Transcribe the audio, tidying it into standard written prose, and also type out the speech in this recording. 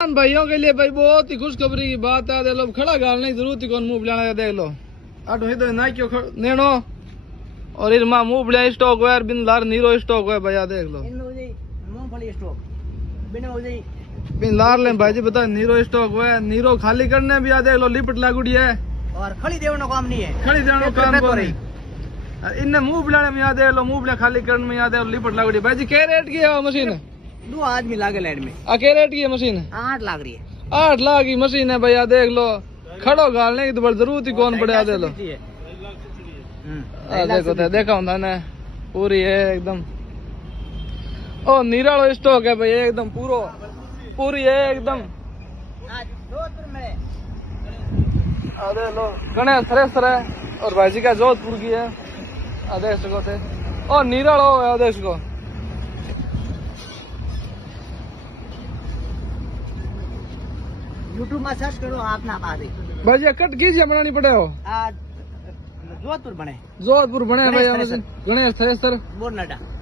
भाइयों के लिए भाई बहुत ही खुशखबरी की बात है। देख लो खड़ा गाल नहीं जरूरत ही कौन मुंह बुलाना। देख लो आटो इधर ना क्यों नेनो और इरमा मुंह बुला स्टॉक है बिन लार नीरो स्टॉक है भैया। देख लो मूंगफली स्टॉक बिना हो जाई बिन लार ले भाई जी बता नीरो स्टॉक है। नीरो खाली करने भी आ देख लो लिपट लागुड़ी है और खड़ी देवनो काम नहीं है। खड़ी देवनो काम को नहीं इन्हें मुंह बुलाने में याद है लो मुंह बुला खाली करने में याद है लिपट लागुड़ी। भाई जी क्या रेट की है मशीन? 2 आदमी लागे लाइन में। क्या रेट की है मशीन? 8 लाख रही है। 8 लाख की मशीन है भैया। देख लो खड़ो गालने की तो जरूरत ही कौन पड़े। दे लो देखो देखा हूं ना पूरी है एकदम। ओ निरालो स्टॉक है भाई एकदम पूरो पूरी है एकदम। देख लो गणेश थ्रेसर है और भाई जी का जोधपुर की है। देख सको थे ओ निरालो है देख सको। यूट्यूब में सर्च करो आप ना पा दे भाई जी कट कीजिए बनानी पड़े हो। जोधपुर बने जोधपुर बने भाई गणेश थ्रेसर बोरनाडा।